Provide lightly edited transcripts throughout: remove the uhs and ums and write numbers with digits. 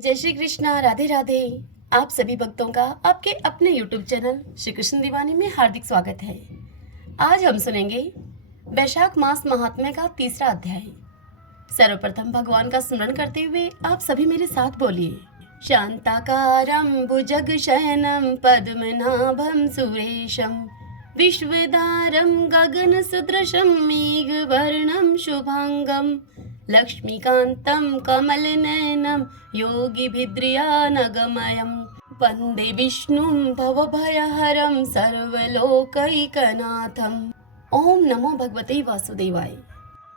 जय श्री कृष्णा, राधे राधे। आप सभी भक्तों का आपके अपने YouTube चैनल श्री कृष्ण दीवानी में हार्दिक स्वागत है। आज हम सुनेंगे वैशाख मास महात्म्य का तीसरा अध्याय। सर्वप्रथम भगवान का स्मरण करते हुए आप सभी मेरे साथ बोलिए। शांताकारं भुजगशयनं पद्मनाभं सुरेशं विश्वधारं गगनसदृशं मेघवर्णं शुभांगं लक्ष्मीकान्तं कमलनयनं योगिभिद्रियानगमयं वन्दे विष्णुं भवभयहरं सर्वलोकैकनाथम्। ओम नमो भगवते वासुदेवाय।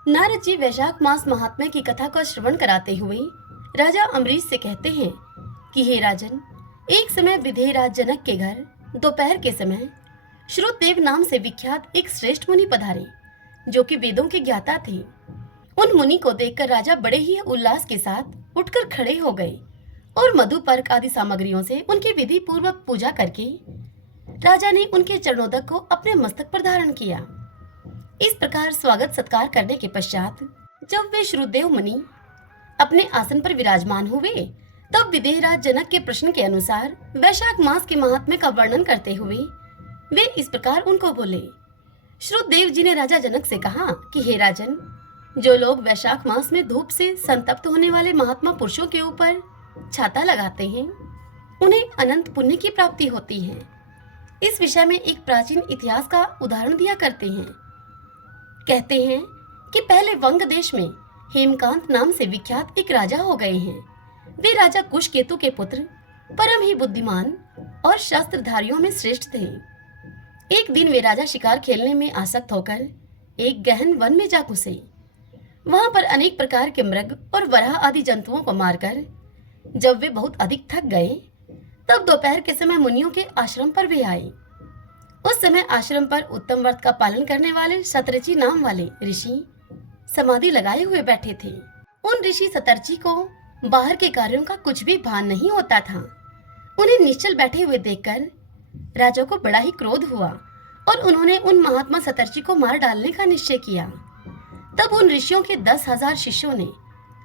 नारद जी वैशाख मास महात्म्य की कथा का श्रवण कराते हुए राजा अम्बरीश से कहते हैं कि हे राजन, एक समय विधेयराज जनक के घर दोपहर के समय श्रुतदेव नाम से विख्यात एक श्रेष्ठ मुनि पधारे, जो कि वेदों के ज्ञाता थे। उन मुनि को देखकर राजा बड़े ही उल्लास के साथ उठकर खड़े हो गए और मधु पर्क आदि सामग्रियों से उनकी विधि पूर्वक पूजा करके राजा ने उनके चरणोदक को अपने मस्तक पर धारण किया। इस प्रकार स्वागत सत्कार करने के पश्चात जब वे श्रुतदेव मुनि अपने आसन पर विराजमान हुए, तब विधेयराज जनक के प्रश्न के अनुसार वैशाख मास के महात्म्य का वर्णन करते हुए वे इस प्रकार उनको बोले। श्रुतदेव जी ने राजा जनक से कहा कि हे राजन, जो लोग वैशाख मास में धूप से संतप्त होने वाले महात्मा पुरुषों के ऊपर छाता लगाते हैं, उन्हें अनंत पुण्य की प्राप्ति होती है। इस विषय में एक प्राचीन इतिहास का उदाहरण दिया करते हैं। कहते हैं कि पहले वंग देश में हेमकांत नाम से विख्यात एक राजा हो गए हैं। वे राजा कुशकेतु के पुत्र, परम ही बुद्धिमान और शस्त्रधारियों में श्रेष्ठ थे। एक दिन वे राजा शिकार खेलने में आसक्त होकर एक गहन वन में जा घुसे। वहां पर अनेक प्रकार के मृग और वराह आदि जंतुओं को मारकर जब वे बहुत अधिक थक गए, तब दोपहर के समय मुनियों के आश्रम पर वे आए। उस समय आश्रम पर उत्तम व्रत का पालन करने वाले शतरची नाम वाले ऋषि समाधि लगाए हुए बैठे थे। उन ऋषि शतरची को बाहर के कार्यों का कुछ भी भान नहीं होता था। उन्हें निश्चल बैठे हुए देखकर राजा को बड़ा ही क्रोध हुआ और उन्होंने उन महात्मा शतरची को मार डालने का निश्चय किया। तब उन ऋषियों के 10,000 शिष्यों ने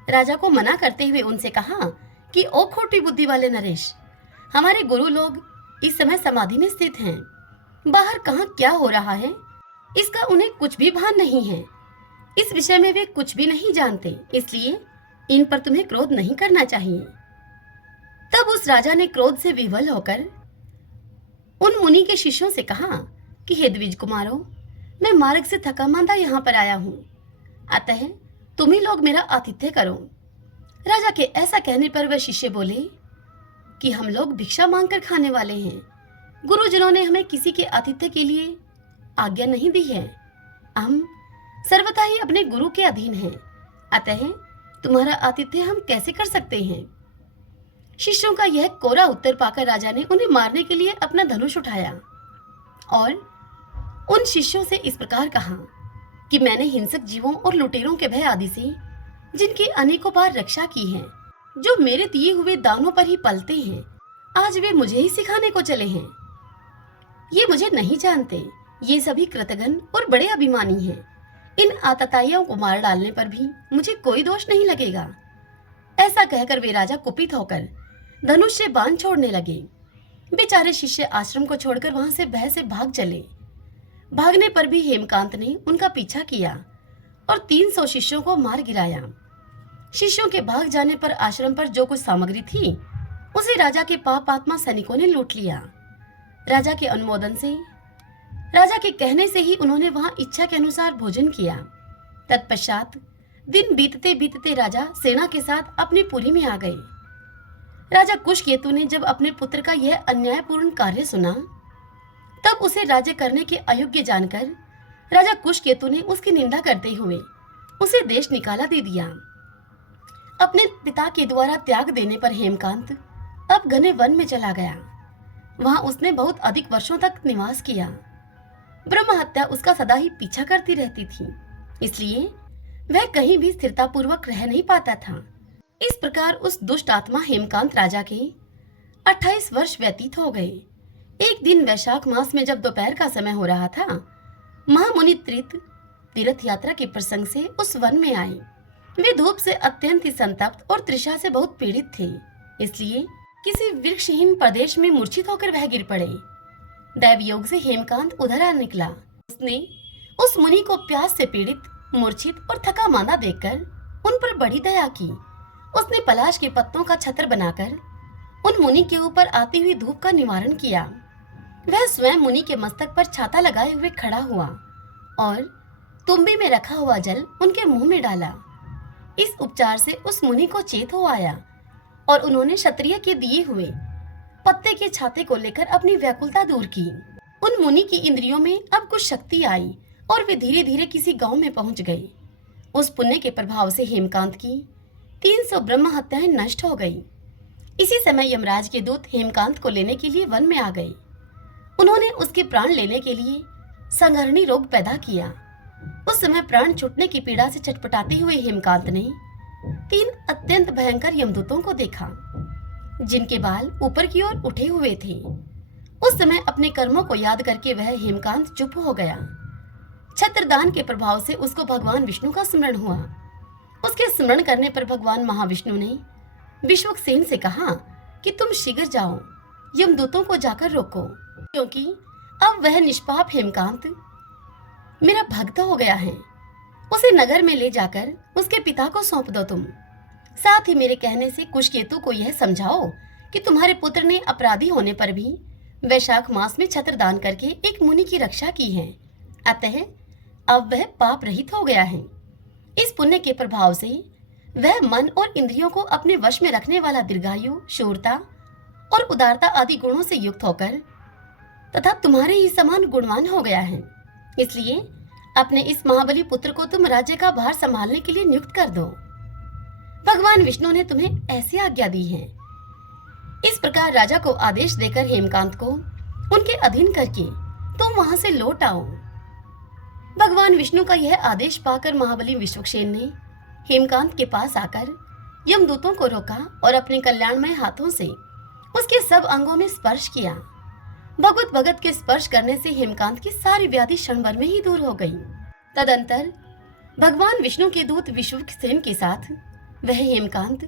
राजा को मना करते हुए उनसे कहा कि ओ खोटी बुद्धि वाले नरेश, हमारे गुरु लोग इस समय समाधि में स्थित हैं। बाहर कहाँ क्या हो रहा है, इसका उन्हें कुछ भी भान नहीं है। इस विषय में वे कुछ भी नहीं जानते, इसलिए इन पर तुम्हें क्रोध नहीं करना चाहिए। तब उस राजा ने क्रोध से विवल होकर उन मुनि के शिष्यों से कहा कि हे द्विज कुमारों, मैं मार्ग से थका मांदा यहाँ पर आया हूँ, अतः तुम ही लोग मेरा आतिथ्य करो। राजा के ऐसा कहने पर वह शिष्य बोले कि हम लोग भिक्षा मांगकर खाने वाले हैं। गुरुजनों ने हमें किसी के आतिथ्य के लिए आज्ञा नहीं दी है। हम सर्वथा ही अपने गुरु के अधीन हैं, अतः तुम्हारा आतिथ्य हम कैसे कर सकते हैं। शिष्यों का यह कोरा उत्तर पाकर राजा ने उन्हें मारने के लिए अपना धनुष उठाया और उन शिष्यों से इस प्रकार कहा कि मैंने हिंसक जीवों और लुटेरों के भय आदि से जिनकी अनेकों बार रक्षा की है, जो मेरे दिए हुए दानों पर ही पलते हैं, आज वे मुझे ही सिखाने को चले हैं। ये मुझे नहीं जानते, ये सभी कृतघ्न और बड़े अभिमानी हैं। इन आतताइयों को मार डालने पर भी मुझे कोई दोष नहीं लगेगा। ऐसा कहकर वे राजा कुपित होकर धनुष से बाण छोड़ने लगे। बेचारे शिष्य आश्रम को छोड़कर वहां से भय से भाग चले। भागने पर भी हेमकांत ने उनका पीछा किया और 300 शिष्यों को मार गिराया। शिष्यों के भाग जाने पर आश्रम पर जो कुछ सामग्री थी, उसे राजा के पापात्मा सैनिकों ने लूट लिया। राजा के अनुमोदन से, राजा के कहने से ही उन्होंने वहां इच्छा के अनुसार भोजन किया। तत्पश्चात दिन बीतते बीतते राजा सेना के साथ अपनी पुरी में आ गए। राजा कुशकेतु ने जब अपने पुत्र का यह अन्यायपूर्ण कार्य सुना, तब उसे राज्य करने के अयोग्य जानकर राजा कुशकेतु ने उसकी निंदा करते हुए उसे देश निकाला दे दिया। अपने पिता के द्वारा त्याग देने पर हेमकांत अब घने वन में चला गया। वहां उसने बहुत अधिक वर्षों तक निवास किया। ब्रह्म हत्या उसका सदा ही पीछा करती रहती थी, इसलिए वह कहीं भी स्थिरता पूर्वक रह नहीं पाता था। इस प्रकार उस दुष्ट आत्मा हेमकांत राजा के 28 वर्ष व्यतीत हो गए। एक दिन वैशाख मास में जब दोपहर का समय हो रहा था, महामुनि तीर्थ यात्रा के प्रसंग से उस वन में आए। वे धूप से अत्यंत ही संतप्त और तृषा से बहुत पीड़ित थे। इसलिए किसी वृक्षहीन प्रदेश में मूर्छित होकर वह गिर पड़े। दैव योग से हेमकांत उधर आ निकला। उसने उस मुनि को प्यास से पीड़ित, मूर्छित और थका मांदा देखकर उन पर बड़ी दया की। उसने पलाश के पत्तों का छत्र बनाकर उन मुनि के ऊपर आती हुई धूप का निवारण किया। वह स्वयं मुनि के मस्तक पर छाता लगाए हुए खड़ा हुआ और तुम्बी में रखा हुआ जल उनके मुंह में डाला। इस उपचार से उस मुनि को चेत हो आया और उन्होंने क्षत्रिय के दिए हुए पत्ते के छाते को लेकर अपनी व्याकुलता दूर की। उन मुनि की इंद्रियों में अब कुछ शक्ति आई और वे धीरे धीरे किसी गांव में पहुंच गए। उस पुण्य के प्रभाव से हेमकांत की 300 ब्रह्म हत्याएं नष्ट हो गई। इसी समय यमराज के दूत हेमकांत को लेने के लिए वन में आ गए। उन्होंने उसके प्राण लेने के लिए संहरणी रोग पैदा किया। उस समय प्राण छूटने की पीड़ा से छटपटाते हुए हेमकांत ने 3 अत्यंत भयंकर यमदूतों को देखा, जिनके बाल ऊपर की ओर उठे हुए थे। उस समय अपने कर्मों को याद करके वह हेमकांत चुप हो गया। छत्रदान के प्रभाव से उसको भगवान विष्णु का स्मरण हुआ। उसके स्मरण करने पर भगवान महाविष्णु ने विश्वक्सेन से कहा कि तुम शीघ्र जाओ, यमदूतों को जाकर रोको, क्योंकि अब वह निष्पाप हेमकांत मेरा भक्त हो गया है। उसे नगर में ले जाकर उसके पिता को सौंप दो तुम। साथ ही मेरे कहने से कुशकेतु को यह समझाओ कि तुम्हारे पुत्र ने अपराधी होने पर भी वैशाख मास में छत्र दान करके एक मुनि की रक्षा की है, अतः अब वह पाप रहित हो गया है। इस पुण्य के प्रभाव से वह मन और इंद्रियों को अपने वश में रखने वाला दीर्घायु, शूरता और उदारता आदि गुणों से युक्त होकर तथा तुम्हारे ही समान गुणवान हो गया है। इसलिए अपने इस महाबली पुत्र को तुम राज्य का भार संभालने के लिए नियुक्त कर दो। भगवान विष्णु ने तुम्हें ऐसी आज्ञा दी है। इस प्रकार राजा को आदेश देकर हेमकांत को उनके अधीन करके तुम वहां से लौट आओ। भगवान विष्णु का यह आदेश पाकर महाबली विश्वक्सेन ने हेमकांत के पास आकर यमदूतों को रोका और अपने कल्याणमय हाथों से उसके सब अंगों में स्पर्श किया। भगवत भगत के स्पर्श करने से हेमकांत की सारी व्याधि क्षण भर में ही दूर हो गई। तदंतर भगवान विष्णु के दूत विश्वक्सेन के साथ वह हेमकांत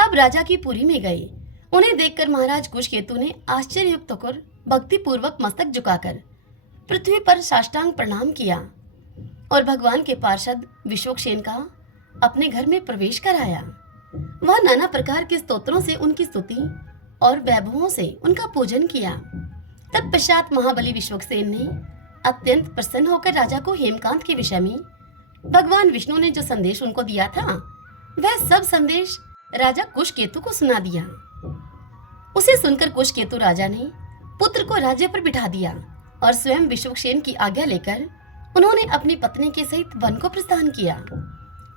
अब राजा की पुरी में गए। उन्हें देखकर महाराज कुशकेतु ने आश्चर्ययुक्त होकर भक्ति पूर्वक मस्तक झुकाकर पृथ्वी पर साष्टांग प्रणाम किया और भगवान के पार्षद विश्वक्सेन का अपने घर में प्रवेश कराया। वह नाना प्रकार के स्तोत्रों से उनकी स्तुति और वैभवों से उनका पूजन किया। तत्पश्चात महाबली विश्वक्सेन ने अत्यंत प्रसन्न होकर राजा को हेमकांत के विषय में भगवान विष्णु ने जो संदेश उनको दिया था वह सब संदेश राजा कुशकेतु को सुना दिया। उसे सुनकर कुशकेतु राजा ने पुत्र को राज्य पर बिठा दिया और स्वयं विश्वक्सेन की आज्ञा लेकर उन्होंने अपनी पत्नी के सहित वन को प्रस्थान किया।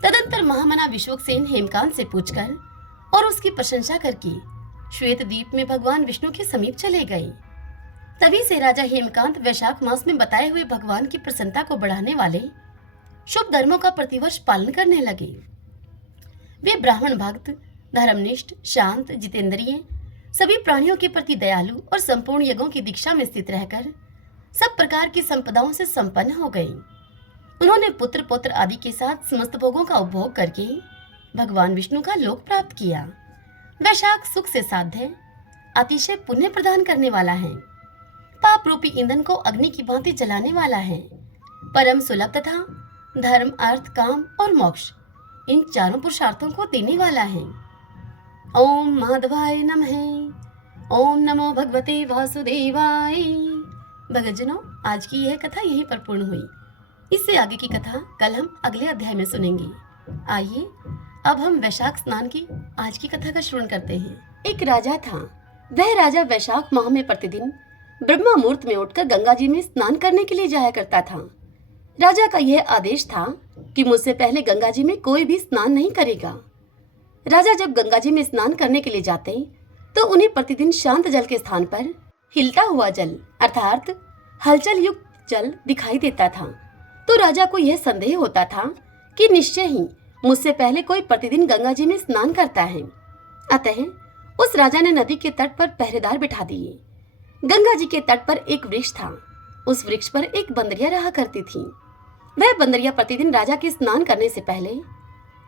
तदंतर महामना विश्वक्सेन हेमकांत से पूछकर और उसकी प्रशंसा करके श्वेत द्वीप में भगवान विष्णु के समीप चले गए। तभी से राजा हेमकांत वैशाख मास में बताए हुए भगवान की प्रसन्नता को बढ़ाने वाले शुभ धर्मों का प्रतिवर्ष पालन करने लगे। वे ब्राह्मण भक्त, धर्मनिष्ठ, शांत, जितेंद्रिय, सभी प्राणियों के प्रति दयालु और संपूर्ण यज्ञों की दीक्षा में स्थित रहकर सब प्रकार की संपदाओं से संपन्न हो गए। उन्होंने पुत्र पौत्र आदि के साथ समस्त भोगों का उपभोग करके भगवान विष्णु का लोक प्राप्त किया। वैशाख सुख से साध्य, अतिशय पुण्य प्रदान करने वाला है, पाप रूपी ईंधन को अग्नि की भांति जलाने वाला है, परम सुलभ तथा धर्म, अर्थ, काम और मोक्ष इन चारों पुरुषार्थों को देने वाला है। ओम माधवाय नमः। ओम नमो भगवते वासुदेवाय। भक्तजनों, आज की यह कथा यहीं पर पूर्ण हुई। इससे आगे की कथा कल हम अगले अध्याय में सुनेंगे। आइए अब हम वैशाख स्नान की आज की कथा का श्रवण करते हैं। एक राजा था। वह राजा वैशाख माह में प्रतिदिन ब्रह्मा मुहूर्त में उठकर गंगा जी में स्नान करने के लिए जाया करता था। राजा का यह आदेश था कि मुझसे पहले गंगा जी में कोई भी स्नान नहीं करेगा। राजा जब गंगा जी में स्नान करने के लिए जाते तो उन्हें प्रतिदिन शांत जल के स्थान पर हिलता हुआ जल अर्थात हलचल युक्त जल दिखाई देता था। तो राजा को यह संदेह होता था कि निश्चय ही मुझसे पहले कोई प्रतिदिन गंगा जी में स्नान करता है। अतः उस राजा ने नदी के तट पर पहरेदार बिठा दिए। गंगा जी के तट पर एक वृक्ष था। उस वृक्ष पर एक बंदरिया रहा करती थी। वह बंदरिया प्रतिदिन राजा के स्नान करने से पहले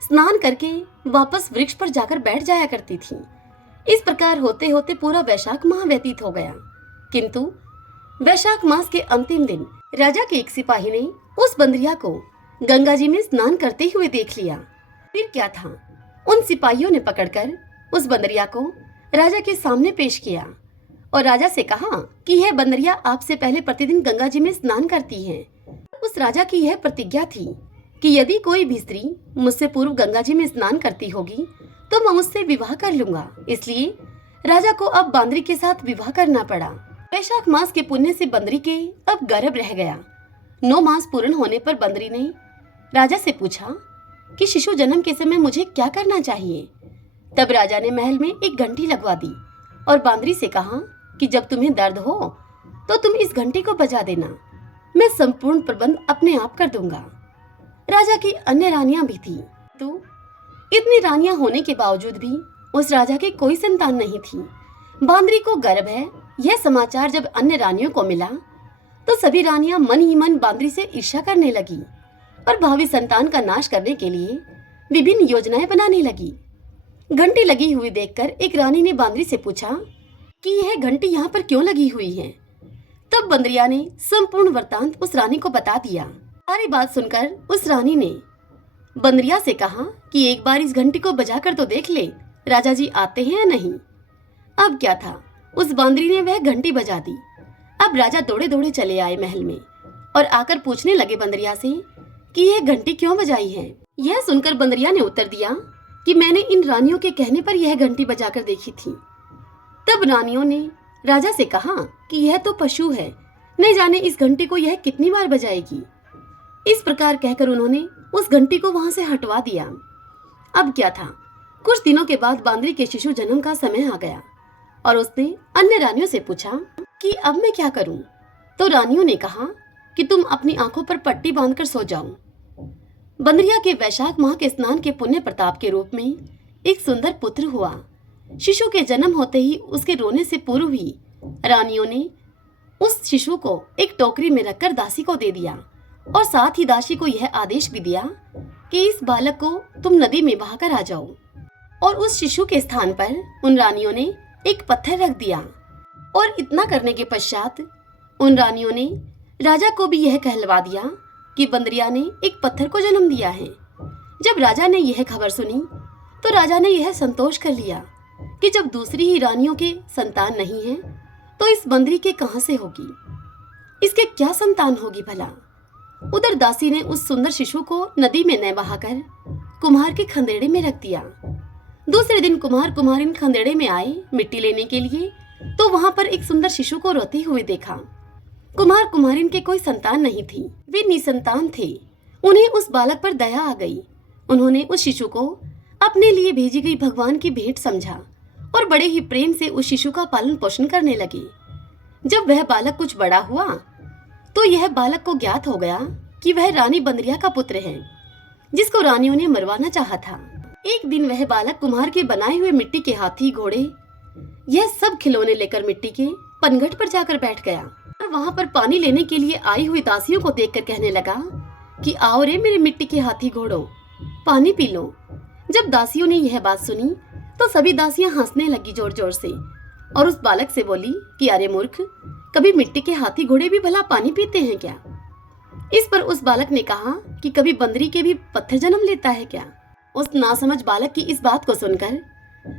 स्नान करके वापस वृक्ष पर जाकर बैठ जाया करती थी। इस प्रकार होते होते पूरा वैशाख माह व्यतीत हो गया, किंतु वैशाख मास के अंतिम दिन राजा के एक सिपाही ने उस बंदरिया को गंगा जी में स्नान करते हुए देख लिया। फिर क्या था, उन सिपाहियों ने पकड़कर उस बंदरिया को राजा के सामने पेश किया और राजा से कहा कि यह बंदरिया आपसे पहले प्रतिदिन गंगा जी में स्नान करती है। उस राजा की यह प्रतिज्ञा थी कि यदि कोई भी स्त्री मुझसे पूर्व गंगा जी में स्नान करती होगी तो मैं उससे विवाह कर लूंगा। इसलिए राजा को अब बांदरी के साथ विवाह करना पड़ा। वैशाख मास के पुण्य से बंदरी के अब गर्भ रह गया। 9 मास पूर्ण होने पर बंदरी ने राजा से पूछा कि शिशु जन्म के समय मुझे क्या करना चाहिए। तब राजा ने महल में एक घंटी लगवा दी और बांदरी से कहा कि जब तुम्हें दर्द हो तो तुम इस घंटी को बजा देना, मैं संपूर्ण प्रबंध अपने आप कर दूंगा। राजा की अन्य रानियां भी थी, तो इतनी रानियां होने के बावजूद भी उस राजा के कोई संतान नहीं थी। बांदरी को गर्भ है, यह समाचार जब अन्य रानियों को मिला तो सभी रानियां मन ही मन बांदरी से ईर्ष्या करने लगी और भावी संतान का नाश करने के लिए विभिन्न योजनाएं बनाने लगी। घंटी लगी हुई देखकर एक रानी ने बांदरी से पूछा कि यह घंटी यहाँ पर क्यों लगी हुई है। तब बंदरिया ने संपूर्ण वृत्तांत उस रानी को बता दिया। सारी बात सुनकर उस रानी ने बंदरिया से कहा कि एक बार इस घंटी को बजाकर तो देख ले, राजा जी आते हैं या नहीं। अब क्या था, उस बांदरी ने वह घंटी बजा दी। अब राजा दौड़े दौड़े चले आए महल में और आकर पूछने लगे बंदरिया से कि यह घंटी क्यों बजाई है। यह सुनकर बंदरिया ने उत्तर दिया कि मैंने इन रानियों के कहने पर यह घंटी बजाकर देखी थी। तब रानियों ने राजा से कहा कि यह तो पशु है, नहीं जाने इस घंटी को यह कितनी बार बजाएगी। इस प्रकार कहकर उन्होंने उस घंटी को वहां से हटवा दिया। अब क्या था, कुछ दिनों के बाद बांदरी के शिशु जन्म का समय आ गया और उसने अन्य रानियों से पूछा कि अब मैं क्या करूं। तो रानियों ने कहा कि तुम अपनी आंखों पर पट्टी बांधकर सो जाओ। बंदरिया के वैशाख माह के स्नान के पुण्य प्रताप के रूप में एक सुंदर पुत्र हुआ। शिशु के जन्म होते ही उसके रोने से पूर्व ही रानियों ने उस शिशु को एक टोकरी में रखकर दासी को दे दिया और साथ ही दासी को यह आदेश भी दिया कि इस बालक को तुम नदी में बहाकर आ जाओ। और उस शिशु के स्थान पर उन रानियों ने एक पत्थर रख दिया और इतना करने के पश्चात उन रानियों ने राजा को भी यह कहलवा दिया कि बंदरिया ने एक पत्थर को जन्म दिया है। जब राजा ने यह खबर सुनी तो राजा ने यह संतोष कर लिया कि जब दूसरी ही रानियों के संतान नहीं है तो इस बंदरी के कहां से होगी, इसके क्या संतान होगी भला। उधर दासी ने उस सुंदर शिशु को नदी में न बहाकर कुम्हार के खंदेड़े में रख दिया। दूसरे दिन कुम्हार कुम्हारिन खंदेड़े में आए मिट्टी लेने के लिए तो वहां पर एक सुंदर शिशु को रोते हुए देखा। कुम्हार कुम्हारिन के कोई संतान नहीं थी, वे निसंतान थे। उन्हें उस बालक पर दया आ गई। उन्होंने उस शिशु को अपने लिए भेजी गई भगवान की भेंट समझा और बड़े ही प्रेम से उस शिशु का पालन पोषण करने लगे। जब वह बालक कुछ बड़ा हुआ तो यह बालक को ज्ञात हो गया कि वह रानी बंदरिया का पुत्र है, जिसको रानियों ने मरवाना चाहा था। एक दिन वह बालक कुम्हार के बनाए हुए मिट्टी के हाथी, घोड़े, यह सब खिलौने लेकर मिट्टी के पनघट पर जाकर बैठ गया और वहां पर पानी लेने के लिए आई हुई दासियों को देखकर कहने लगा कि आओ रे मेरे मिट्टी के हाथी घोड़ों, पानी पी लो। जब दासियों ने यह बात सुनी तो सभी दासियां हंसने लगी जोर जोर से और उस बालक से बोली कि अरे मूर्ख, कभी मिट्टी के हाथी घोड़े भी भला पानी पीते हैं क्या। इस पर उस बालक ने कहा कि कभी बंदरी के भी पत्थर जन्म लेता है क्या। उस नासमझ बालक की इस बात को सुनकर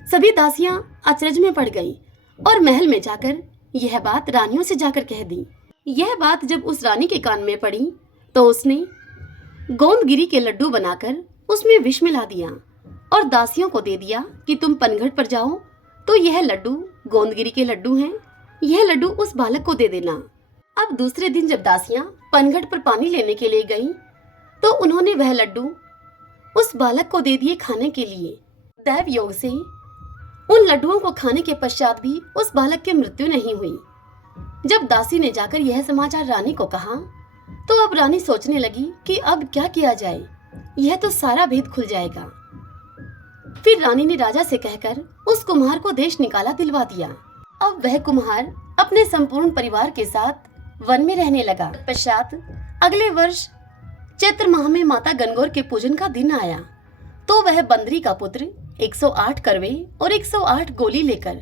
सभी दासियां अचरज में पड़ गई और महल में जाकर यह बात रानियों से जाकर कह दी। यह बात जब उस रानी के कान में पड़ी तो उसने गोंदगिरी के लड्डू बनाकर उसमें विष मिला दिया और दासियों को दे दिया कि तुम पनघट पर जाओ तो यह लड्डू गोंदगिरी के लड्डू हैं, यह लड्डू उस बालक को दे देना। अब दूसरे दिन जब दासियां पनघट पर पानी लेने के लिए गईं, तो उन्होंने वह लड्डू उस बालक को दे दिए खाने के लिए। दैव योग से उन लड्डुओं को खाने के पश्चात भी उस बालक की मृत्यु नहीं हुई। जब दासी ने जाकर यह समाचार रानी को कहा तो अब रानी सोचने लगी कि अब क्या किया जाए, यह तो सारा भेद खुल जाएगा। फिर रानी ने राजा से कहकर उस कुम्हार को देश निकाला दिलवा दिया। अब वह कुम्हार अपने संपूर्ण परिवार के साथ वन में रहने लगा। पश्चात अगले वर्ष चैत्र माह में माता गणगौर के पूजन का दिन आया तो वह बंदरी का पुत्र 108 करवे और 108 गोली लेकर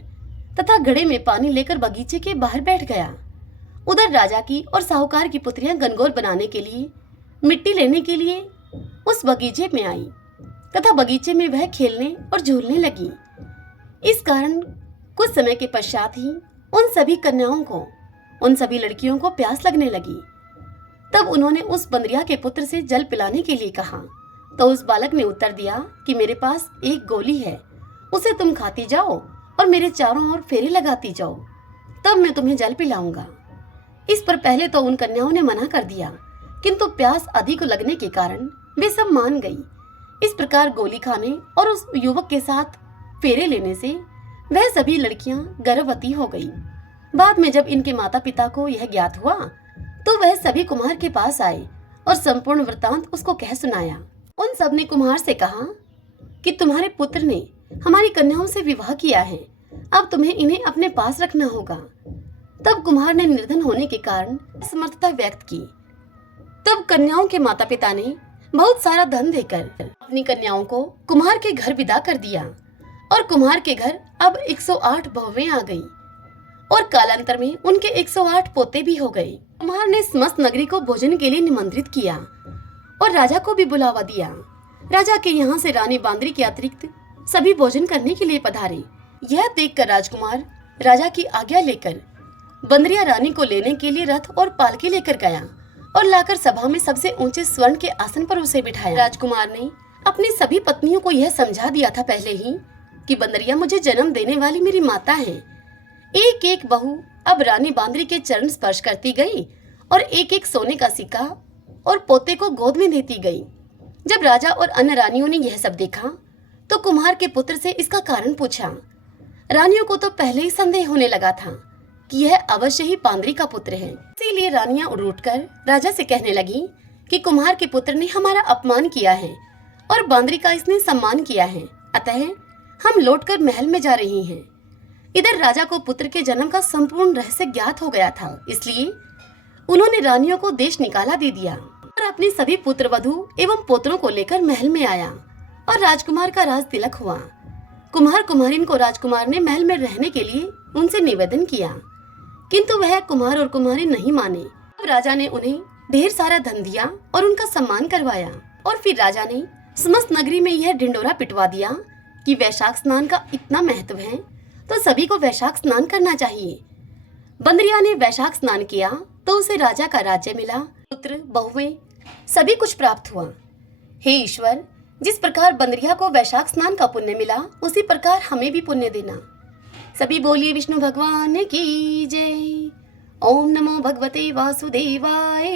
तथा घड़े में पानी लेकर बगीचे के बाहर बैठ गया। उधर राजा की और साहूकार की पुत्रियां गनगौर बनाने के लिए मिट्टी लेने के लिए उस बगीचे में आई तथा बगीचे में वह खेलने और झूलने लगी। इस कारण कुछ समय के पश्चात ही उन सभी कन्याओं को, उन सभी लड़कियों को प्यास लगने लगी। तब उन्होंने उस बंदरिया के पुत्र से जल पिलाने के लिए कहा, तो उस बालक ने उत्तर दिया कि मेरे पास एक गोली है, उसे तुम खाती जाओ और मेरे चारों ओर फेरे लगाती जाओ, तब मैं तुम्हें जल पिलाऊंगा। इस पर पहले तो उन कन्याओं ने मना कर दिया, किंतु प्यास अधिक लगने के कारण वे सब मान गई। इस प्रकार गोली खाने और उस युवक के साथ फेरे लेने से वह सभी लड़कियां गर्भवती हो गई। बाद में जब इनके माता पिता को यह ज्ञात हुआ तो वह सभी कुम्हार के पास आए और संपूर्ण वृतांत उसको कह सुनाया। उन सब ने कुम्हार से कहा कि तुम्हारे पुत्र ने हमारी कन्याओं से विवाह किया है, अब तुम्हें इन्हें अपने पास रखना होगा। तब कुम्हार ने निर्धन होने के कारण असमर्थता व्यक्त की। तब कन्याओं के माता पिता ने बहुत सारा धन देकर अपनी कन्याओं को कुम्हार के घर विदा कर दिया और कुम्हार के घर अब 108 बहुएं आ गई और कालांतर में उनके 108 पोते भी हो गए। कुम्हार ने समस्त नगरी को भोजन के लिए निमंत्रित किया और राजा को भी बुलावा दिया। राजा के यहाँ से रानी बांदरी के अतिरिक्त सभी भोजन करने के लिए पधारे। यह देखकर राजकुमार राजा की आज्ञा लेकर बंदरिया रानी को लेने के लिए रथ और पालकी लेकर गया और लाकर सभा में सबसे ऊंचे स्वर्ण के आसन पर उसे बिठाया। राजकुमार ने अपनी सभी पत्नियों को यह समझा दिया था पहले ही कि बंदरिया मुझे जन्म देने वाली मेरी माता है। एक एक बहू अब रानी बांदरी के चरण स्पर्श करती गई और एक एक सोने का सिक्का और पोते को गोद में देती गई। जब राजा और अन्य रानियों ने यह सब देखा तो कुम्हार के पुत्र से इसका कारण पूछा। रानियों को तो पहले ही संदेह होने लगा था कि यह अवश्य ही बांदरी का पुत्र है। इसीलिए रानियां उठकर राजा से कहने लगी कि कुम्हार के पुत्र ने हमारा अपमान किया है और बांदरी का इसने सम्मान किया है, अतः हम लौटकर महल में जा रही हैं। इधर राजा को पुत्र के जन्म का संपूर्ण रहस्य ज्ञात हो गया था, इसलिए उन्होंने रानियों को देश निकाला दे दिया और अपने सभी पुत्र वधू एवं पोतरों को लेकर महल में आया और राजकुमार का राज तिलक हुआ। कुम्हार कुम्हारिन को राजकुमार ने महल में रहने के लिए उनसे निवेदन किया, किंतु वह कुम्हार और कुम्हारी नहीं माने। अब राजा ने उन्हें ढेर सारा धन दिया और उनका सम्मान करवाया और फिर राजा ने समस्त नगरी में यह ढिंडोरा पिटवा दिया कि वैशाख स्नान का इतना महत्व है तो सभी को वैशाख स्नान करना चाहिए। बंदरिया ने वैशाख स्नान किया तो उसे राजा का राज्य मिला, पुत्र बहुएं सभी कुछ प्राप्त हुआ। हे ईश्वर, जिस प्रकार बंदरिया को वैशाख स्नान का पुण्य मिला उसी प्रकार हमें भी पुण्य देना। सभी बोलिए विष्णु भगवान की जय। ओम नमो भगवते वासुदेवाय।